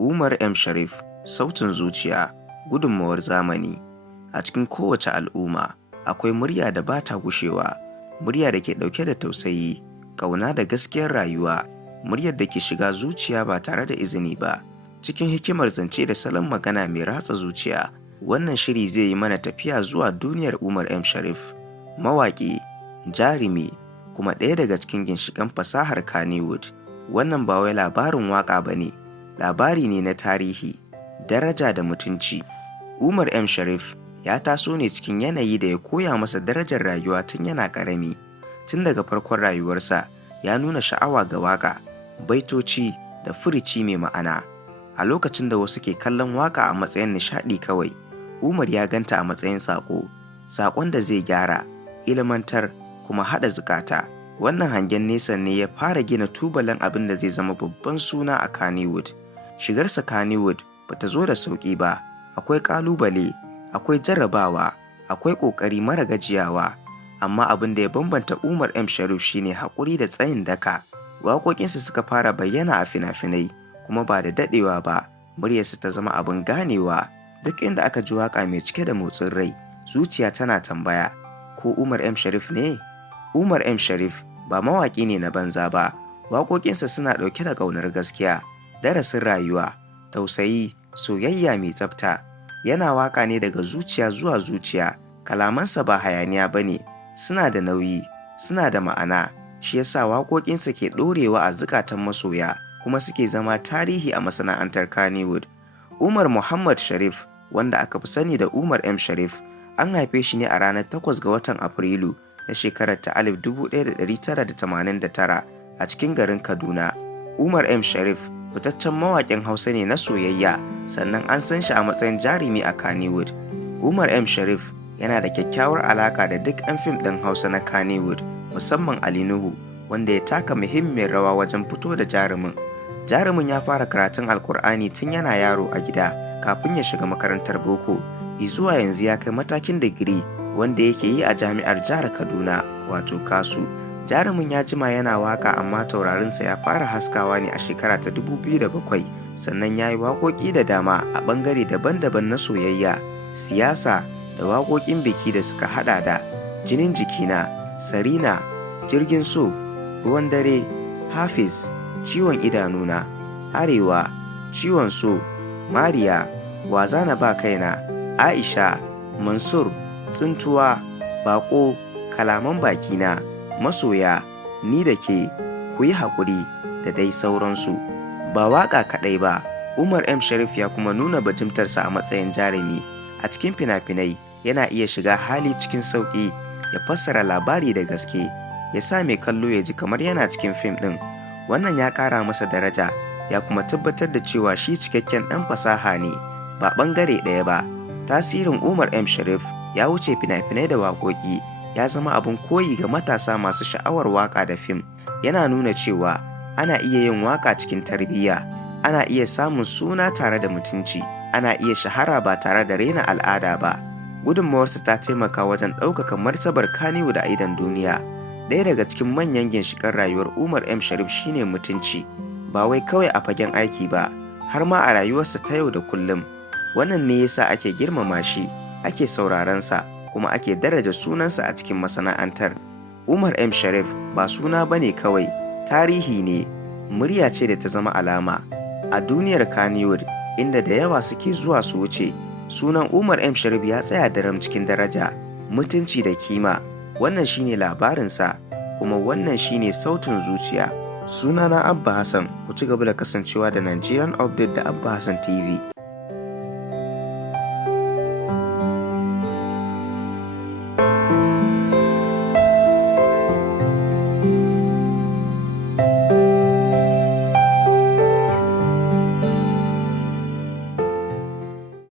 Umar M. Sharif, sautin zuciya, gudunmawar zamani. A cikin kowace al'umma, akwai murya da ba ta gushewa, murya da ke ɗauke da tausayi, ƙauna da gaskiyar rayuwa, muryar da ke shiga zuciya ba tare da izini ba. Cikin hikimar zance da salon magana mai ratsa zuciya, wannan shiri zai yi mana tafiya zuwa duniyar Umar M. Sharif, mawaƙi, jarumi, kuma ɗaya daga cikin ginshiƙan fasahar Kannywood. Wannan ba wai labarin waƙa ba ne, labari ne na tarihi, daraja da mutunci. Umar M. Sharif ya taso ne cikin yanayi da ya koya masa darajar rayuwa tun yana ƙarami. Tun daga farkon rayuwarsa ya nuna sha'awa ga waƙa, baitoci da furici mai ma'ana. A lokacin da wasu ke kallon waƙa a matsayin nishaɗi kawai, Umar ya ganta a matsayin saƙo, saƙon da zai gyara, ilmantar, kuma haɗa zukata. Wannan hangen nesa ne ya fara gina tubalin abin da zai zama babban suna a Kannywood. Shigarsa Kannywood ba ta zo da sauƙi ba, akwai ƙalubale, akwai jarrabawa, akwai ƙoƙari mara gajiyawa. Amma abin da ya bambanta Umar M. Sharif shine haƙuri da tsayin daka. Waƙoƙinsa suka fara bayyana a fina-finai, kuma ba da daɗewa ba, muryarsa ta zama abin ganewa. Duk inda aka ji waƙa mai cike da motsin rai, zuciya tana tambaya, ko Umar M. Sharif ne? Umar M. Sharif ba mawaƙi ne na banza ba. Waƙoƙinsa suna ɗauke da ƙaunar gaskiya, darasin rayuwa, tausayi, soyayya mai tsafta. Yana waƙa ne daga zuciya zuwa zuciya. Kalamansa ba hayaniya ba ne, suna da nauyi, suna da ma'ana. Shi yasa waƙoƙinsa ke ɗorewa a zukatan masoya, kuma suke zama tarihi a masana'antar Kannywood. Umar Muhammad Sharif, wanda aka fi sani da Umar M. Sharif, an haife shi ne a ranar 8 ga watan Afrilu na shekarar ta 1989 a cikin garin Kaduna. Umar M. Sharif fitaccen mawaƙin Hausa ne na soyayya, sannan an san shi a matsayin jarumi a Kannywood. Umar M. Sharif yana da kyakkyawar alaƙa da duk 'yan fim ɗin Hausa na Kannywood, musamman Ali Nuhu, wanda ya taka muhimmiyar rawa wajen fito da jarumin. Jarumin ya fara karatun Alkur'ani tun yana yaro a gida, kafin ya shiga makarantar boko. Zuwa yanzu ya kai matakin digiri, wanda yake yi a jami'ar jihar Kaduna, wato KASU. Jarumin ya jima yana waka, amma taurarinsa ya fara haskawa ne a shekara ta 2007. Sannan ya yi waƙoƙi da dama a ɓangare daban-daban na soyayya, siyasa, da waƙoƙin biki da suka haɗa da Jinin Jikina, Sarina, Jirgin So, Ruwan Dare, Hafiz, Ciwon Idanuna, Arewa, Ciwon So, Mariya, Waza na ba kaina, Aisha, Mansur, Tsintuwa, Baƙo, Kalaman Bakina, Masoya, Ni da Ke, Ku yi haƙuri, da dai sauransu. Ba waƙa kaɗai ba, Umar M. Sharif ya kuma nuna bajimtarsa a matsayin jarumi. A cikin fina-finai, yana iya shiga hali cikin sauƙi, ya fassara labari da gaske, ya sa mai kallo ya ji kamar yana cikin fim ɗin. Wannan ya ƙara masa daraja, ya kuma tabbatar da cewa shi cikakken ɗan fasaha ne, ba ɓangare ɗaya ba. Tasirin Umar M. Sharif ya wuce fina-finai da waƙoƙi, ya zama abin koyi ga matasa masu sha'awar waƙa da fim. Yana nuna cewa ana iya yin waƙa cikin tarbiyya, ana iya samun suna tare da mutunci, ana iya shahara ba tare da raina al'ada ba. Gudunmawarsa ta taimaka wajen ɗaukaka martabar Kannywood a idon duniya. Ɗaya daga cikin manyan ginshiƙan rayuwar Umar M. Sharif shine mutunci, ba wai kawai a fagen aiki ba, har ma a rayuwarsa ta yau da kullum. Wannan ne yasa ake girmama shi, ake sauraron sa, kuma ake daraja sunansa a cikin masana'antar. Umar M. Sharif ba suna bane kawai, tarihi ne, murya ce da ta zama alama. A duniyar Kannywood, inda da yawa suke zuwa su wuce, sunan Umar M. Sharif ya tsaya daram cikin daraja, mutunci da kima. Wannan shine labarinsa, kuma wannan shine sautin zuciya. Sunana Abba Hassan, ku ci gaba da kasancewa da Nigerian Update da Abba Hassan TV.